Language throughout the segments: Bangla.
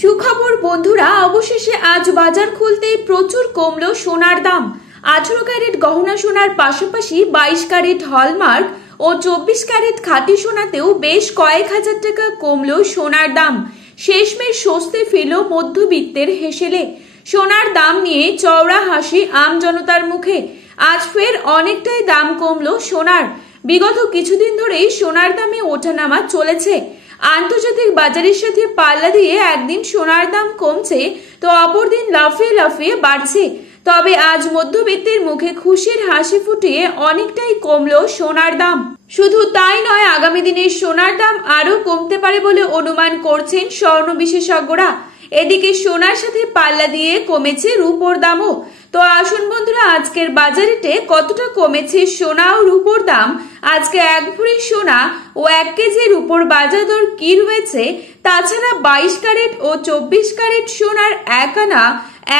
সুখবর বন্ধুরা, অবশেষে আজ বাজার খুলতেই প্রচুর কমলো সোনার দাম। 18 ক্যারেট গহনা সোনার পাশাপাশি 22 ক্যারেট হলমার্ক ও 24 ক্যারেট খাঁটি সোনাতেও বেশ কয়েক হাজার টাকা কমলো সোনার দাম। শেষমেশ স্বস্তি ফিরল মধ্যবিত্তের হেসেলে। সোনার দাম নিয়ে চওড়া হাসি আম জনতার মুখে। আজ ফের অনেকটাই দাম কমলো সোনার। বিগত কিছুদিন ধরেই সোনার দামে ওঠানামা চলেছে। আন্তর্জাতিক বাজারের সাথে পাল্লা দিয়ে একদিন সোনার দাম কমছে তো অপরদিন লাফিয়ে লাফিয়ে বাড়ছে। তবে আজ মধ্যবিত্তের মুখে খুশির হাসি ফুটিয়ে অনেকটাই কমলো সোনার দাম। শুধু তাই নয়, আগামী দিনে সোনার দাম আরো কমতে পারে বলে অনুমান করছেন স্বর্ণ বিশেষজ্ঞরা। এদিকে সোনার সাথে পাল্লা দিয়ে কমেছে রূপোর দামও। তো আসুন বন্ধুরা, আজকের বাজারেতে কতটা কমেছে সোনা ও রূপোর দাম, আজকে 1 ভরি সোনা ও 1 কেজি রূপোর বাজার দর কি রয়েছে, তাছাড়া 22 ক্যারেট ও 24 ক্যারেট সোনার 1 আনা,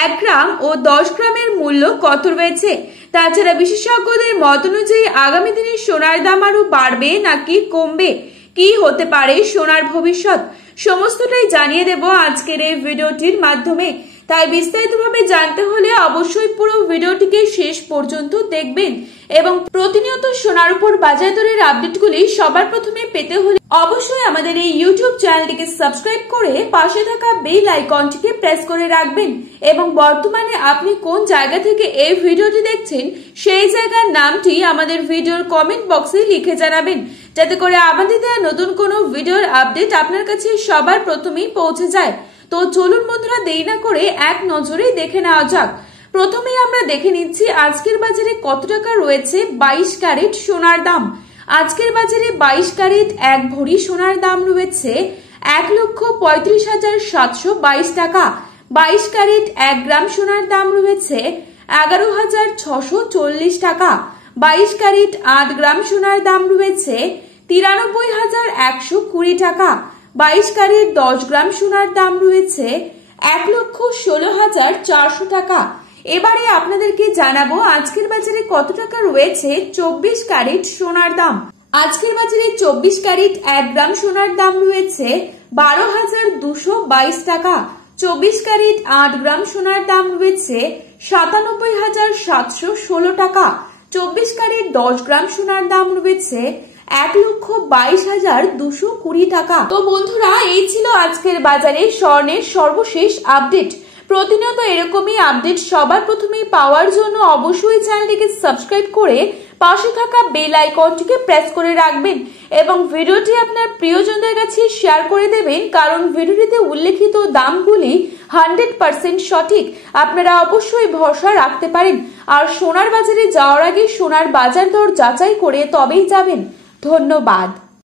1 গ্রাম ও 10 গ্রামের মূল্য কত রয়েছে, তাছাড়া বিশেষজ্ঞদের মত অনুযায়ী আগামী দিনে সোনার দাম আরো বাড়বে নাকি কমবে, কি হতে পারে সোনার ভবিষ্যৎ, সমস্তটাই জানিয়ে দেব আজকের এই ভিডিওটির মাধ্যমে। তাই বিস্তারিতভাবে জানতে হলে অবশ্যই পুরো ভিডিওটিকে শেষ পর্যন্ত দেখবেন এবং প্রতিনিয়ত সোনার উপর বাজার দরের আপডেটগুলি সবার প্রথমে পেতে হলে অবশ্যই আমাদের এই ইউটিউব চ্যানেলটিকে সাবস্ক্রাইব করে পাশে থাকা বেল আইকনটিকে প্রেস করে রাখবেন এবং বর্তমানে আপনি কোন জায়গা থেকে এই ভিডিওটি দেখছেন সেই জায়গার নামটি আমাদের ভিডিওর কমেন্ট বক্সে লিখে জানাবেন, যাতে করে আমাদের দেওয়া নতুন কোনো ভিডিওর আপডেট আপনার কাছে সবার প্রথমেই পৌঁছে যায়। তো চলুন বন্ধুরা, দেরি না করে এক নজরে দেখে নেওয়া যাক। প্রথমেই আমরা দেখে নিচ্ছি আজকের বাজারে কত টাকা রয়েছে 22 ক্যারেট সোনার দাম। আজকের বাজারে 22 ক্যারেট 1 ভরি সোনার দাম রয়েছে 1,35,722 টাকা। 22 ক্যারেট 1 গ্রাম সোনার দাম রয়েছে 11,640 টাকা। 22 ক্যারেট 8 গ্রাম সোনার দাম রয়েছে 93,120 টাকা। 22 ক্যারেট 10 গ্রাম সোনার দাম রয়েছে 1,16,400 টাকা। এবারে আপনাদেরকে জানাবো আজকের বাজারে কত টাকা রয়েছে 24 ক্যারেট সোনার দাম। আজকের বাজারে 24 ক্যারেট 1 গ্রাম সোনার দাম রয়েছে 12,222 টাকা। 24 ক্যারেট 8 গ্রাম সোনার দাম রয়েছে 97,716 টাকা। 24 ক্যারেট 10 গ্রাম সোনার দাম রয়েছে 1,22,220 টাকা। তো বন্ধুরা, এই ছিল আজকের বাজারে স্বর্ণের সর্বশেষ আপডেট। প্রতিনিয়ত এরকমই আপডেট সবার প্রথমেই পাওয়ার জন্য অবশ্যই চ্যানেলটিকে সাবস্ক্রাইব করে পাশে থাকা বেল আইকনটিকে প্রেস করে রাখবেন এবং ভিডিওটি আপনার প্রিয়জনদের কাছে শেয়ার করে দেবেন, কারণ ভিডিওটিতে উল্লেখিত দামগুলি 100% সঠিক। আপনারা অবশ্যই ভরসা রাখতে পারেন। আর সোনার বাজারে যাওয়ার আগে সোনার বাজার দর যাচাই করে তবেই যাবেন। ধন্যবাদ।